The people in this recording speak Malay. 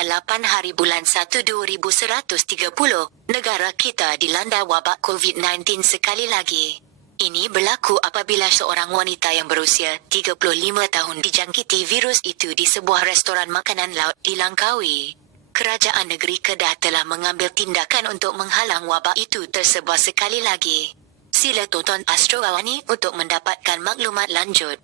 pada 8 hari bulan 1 2130, negara kita dilanda wabak COVID-19 sekali lagi. Ini berlaku apabila seorang wanita yang berusia 35 tahun dijangkiti virus itu di sebuah restoran makanan laut di Langkawi. Kerajaan negeri Kedah telah mengambil tindakan untuk menghalang wabak itu tersebar sekali lagi. Sila tonton Astro Awani untuk mendapatkan maklumat lanjut.